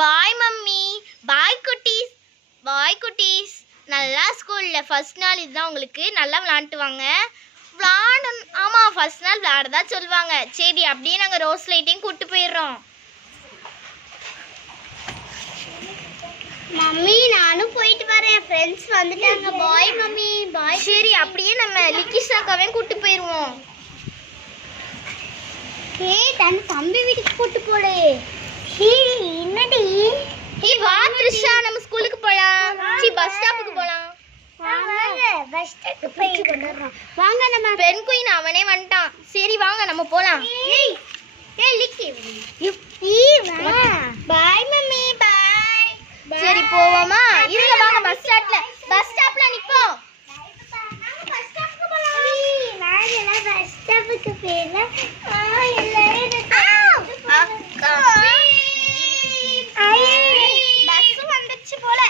Bye mummy. பாய் குட்டீஸ். பாய் குட்டீஸ். நல்லா ஸ்கூலில் ஃபர்ஸ்ட் நாள் இதுதான் உங்களுக்கு. நல்லா விளாண்டுட்டு வாங்க. ஆமாம், ஃபர்ஸ்ட் நாள் விளாடதா சொல்லுவாங்க. சரி, அப்படியே நாங்கள் ரோஸ் லைட்டையும் கூப்பிட்டு போயிடுறோம். மம்மி நானும் போயிட்டு வரேன். ஃப்ரெண்ட்ஸ் வந்துட்டாங்க. Bye mummy. பாய். சரி, அப்படியே நம்ம லிக்கிஷாக்காவையும் கூப்பிட்டு போயிடுவோம். தன் தம்பி வீட்டுக்கு கூட்டு போலே. என்னடி? வா த்ரிஷா, நம்ம ஸ்கூலுக்கு போலாம். பஸ் ஸ்டாப்புக்கு போலாம். பஸ் ஸ்டாப்க்கு போய் கொண்டுறோம். வாங்க, நம்ம பென் குயின் அவனே வந்துட்டான். சரி வாங்க நம்ம போலாம். Leakey bye mummy. பாய். சரி போவோமா? இருங்க, வாங்க பஸ் ஸ்டாப்ல நிப்போம். பஸ் ஸ்டாப்க்கு போலாம். நான் எல்லாம் பஸ் ஸ்டாப்க்கு போயில. அக்கா பஸ் வந்துச்சு போல.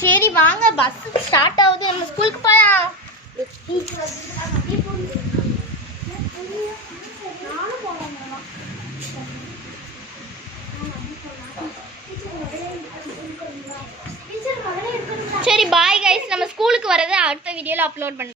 சரி வாங்க, பஸ் ஸ்டார்ட் ஆகுது. நம்ம ஸ்கூலுக்கு போலாம். சரி பாய் கைஸ், நம்ம ஸ்கூலுக்கு வரதை அடுத்த வீடியோல அப்லோட் பண்ணுறேன்.